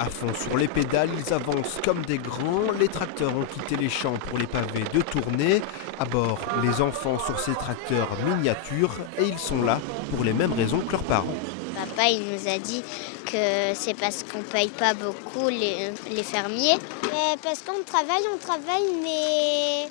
À fond sur les pédales, ils avancent comme des grands. Les tracteurs ont quitté les champs pour les pavés de tournée. À bord, les enfants sur ces tracteurs miniatures et ils sont là pour les mêmes raisons que leurs parents. Papa, il nous a dit que c'est parce qu'on paye pas beaucoup les fermiers. Parce qu'on travaille, mais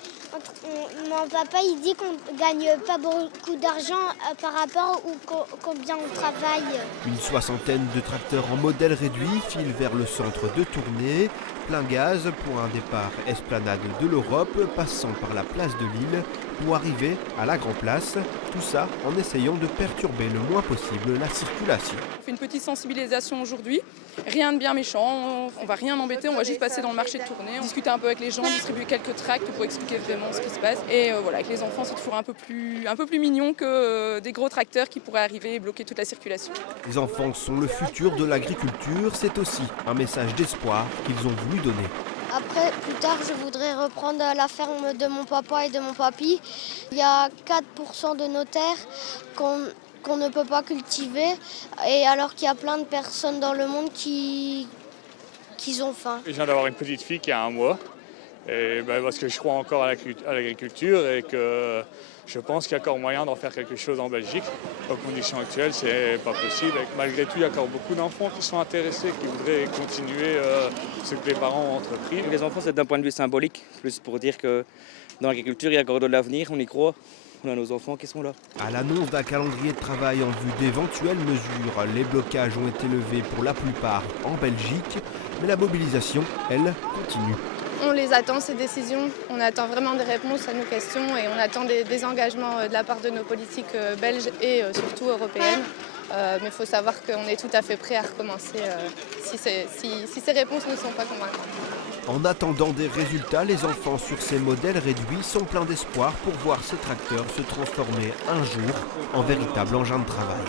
mon papa, il dit qu'on gagne pas beaucoup d'argent par rapport à combien on travaille. Une soixantaine de tracteurs en modèle réduit filent vers le centre de tournée. Plein gaz pour un départ esplanade de l'Europe, passant par la place de Lille pour arriver à la Grand Place. Tout ça en essayant de perturber le moins possible la circulation. On fait une petite sensibilisation aujourd'hui, rien de bien méchant, on va rien embêter, on va juste passer dans le marché de tournée, discuter un peu avec les gens, distribuer quelques tracts pour expliquer vraiment ce qui se passe. Et voilà, avec les enfants c'est toujours un peu plus mignon que des gros tracteurs qui pourraient arriver et bloquer toute la circulation. Les enfants sont le futur de l'agriculture, c'est aussi un message d'espoir qu'ils ont voulu donner. Après, plus tard, je voudrais reprendre la ferme de mon papa et de mon papy. Il y a 4% de nos terres qu'on ne peut pas cultiver, et alors qu'il y a plein de personnes dans le monde qui ont faim. Je viens d'avoir une petite fille qui a 1 mois, et parce que je crois encore à l'agriculture et que je pense qu'il y a encore moyen d'en faire quelque chose en Belgique. Aux conditions actuelles, c'est pas possible. Et malgré tout, il y a encore beaucoup d'enfants qui sont intéressés, qui voudraient continuer ce que les parents ont entrepris. Les enfants, c'est d'un point de vue symbolique, plus pour dire que dans l'agriculture, il y a encore de l'avenir, on y croit. On a nos enfants qui sont là. À l'annonce d'un calendrier de travail en vue d'éventuelles mesures, les blocages ont été levés pour la plupart en Belgique, mais la mobilisation, elle, continue. On les attend, ces décisions. On attend vraiment des réponses à nos questions et on attend des engagements de la part de nos politiques belges et surtout européennes. Mais il faut savoir qu'on est tout à fait prêt à recommencer si ces réponses ne sont pas convaincantes. En attendant des résultats, les enfants sur ces modèles réduits sont pleins d'espoir pour voir ces tracteurs se transformer un jour en véritable engin de travail.